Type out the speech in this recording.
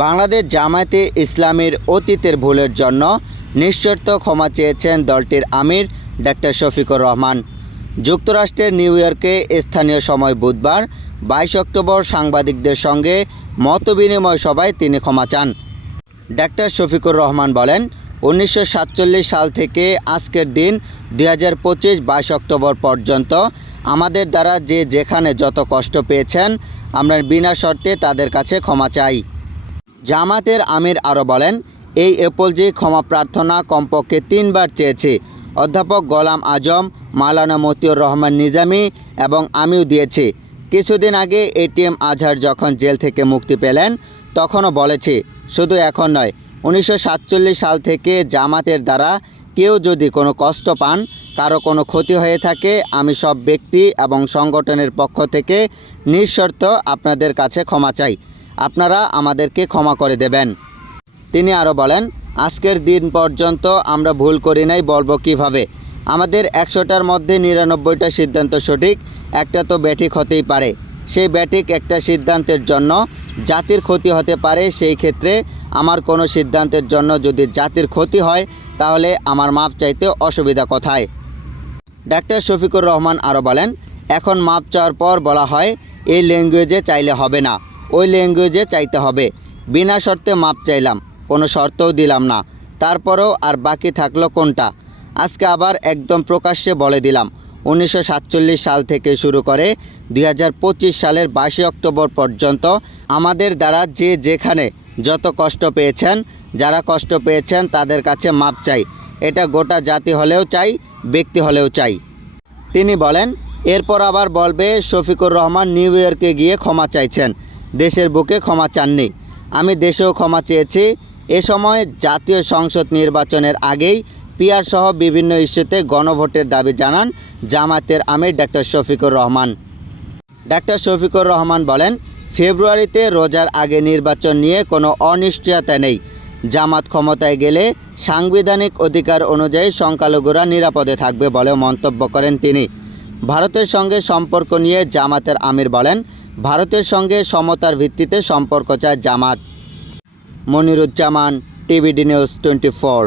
বাংলাদেশ জামায়াতে ইসলামীর অতীতের ভুলের জন্য নিঃশর্ত ক্ষমা চেয়েছেন দলটির আমির ডাক্তার শফিকুর রহমান। যুক্তরাষ্ট্রের নিউ ইয়র্কে স্থানীয় সময় বুধবার 22 অক্টোবর সাংবাদিকদের সঙ্গে মতবিনিময় সভায় তিনি ক্ষমা চান। ডাক্তার শফিকুর রহমান বলেন, 1947 সাল থেকে আজকের দিন 2025 22 অক্টোবর পর্যন্ত আমাদের দ্বারা যে যেখানে যত কষ্ট পেয়েছেন আমরা বিনা শর্তে তাদের কাছে ক্ষমা চাই। জামাতের আমির আরও বলেন, এই অ্যাপলজি ক্ষমা প্রার্থনা কমপক্ষে 3 বার চেয়েছি। অধ্যাপক গোলাম আজম, মাওলানা মতিউর রহমান নিজামী এবং আমিও দিয়েছি। কিছুদিন আগে এটিএম আজহার যখন জেল থেকে মুক্তি পেলেন তখনও বলেছি, শুধু এখন নয়, 1947 সাল থেকে জামাতের দ্বারা কেউ যদি কোনো কষ্ট পান, কারো কোনো ক্ষতি হয়ে থাকে, আমি সব ব্যক্তি এবং সংগঠনের পক্ষ থেকে নিঃশর্ত আপনাদের কাছে ক্ষমা চাই। আপনারা আমাদেরকে ক্ষমা করে দেবেন। তিনি আরও বলেন, আজকের দিন পর্যন্ত আমরা ভুল করি নাই বলবো কিভাবে? আমাদের 100টার মধ্যে 99টা সিদ্ধান্ত সঠিক, একটা তো ব্যাঠিক হতেই পারে। সেই ব্যাঠিক একটা সিদ্ধান্তের জন্য জাতির ক্ষতি হতে পারে। সেই ক্ষেত্রে আমার কোনো সিদ্ধান্তের জন্য যদি জাতির ক্ষতি হয় তাহলে আমার মাপ চাইতে অসুবিধা কোথায়? ডাক্তার শফিকুর রহমান আরও বলেন, এখন মাপ চাওয়ার পর বলা হয় এই ল্যাঙ্গুয়েজে চাইলে হবে না, ওই ল্যাঙ্গুয়েজে চাইতে হবে। বিনা শর্তে মাপ চাইলাম, কোনো শর্তও দিলাম না, তারপরেও আর বাকি থাকলো কোনটা? আজকে আবার একদম প্রকাশ্যে বলে দিলাম, 1947 সাল থেকে শুরু করে 2025 সালের 22 অক্টোবর পর্যন্ত আমাদের দ্বারা যে যেখানে যত কষ্ট পেয়েছেন, যারা কষ্ট পেয়েছেন তাদের কাছে মাপ চাই। এটা গোটা জাতি হলেও চাই, ব্যক্তি হলেও চাই। তিনি বলেন, এরপর আবার বলবে শফিকুর রহমান নিউ ইয়র্কে গিয়ে ক্ষমা চাইছেন, দেশের বুকে ক্ষমা চাননি। আমি দেশেও ক্ষমা চেয়েছি। এ সময় জাতীয় সংসদ নির্বাচনের আগেই পিআর সহ বিভিন্ন ইস্যুতে গণভোটের দাবি জানান জামায়াতের আমির ডাক্তার শফিকুর রহমান। ডাক্তার শফিকুর রহমান বলেন, ফেব্রুয়ারিতে রোজার আগে নির্বাচন নিয়ে কোনো অনিশ্চয়তা নেই। জামাত ক্ষমতায় গেলে সাংবিধানিক অধিকার অনুযায়ী সংখ্যালঘুরা নিরাপদে থাকবে বলেও মন্তব্য করেন তিনি। ভারতের সঙ্গে সম্পর্ক নিয়ে জামাতের আমির বলেন, ভারতের সঙ্গে সমতার ভিত্তিতে সম্পর্ক চায় জামাত। Moniruzzaman, TVD news 24।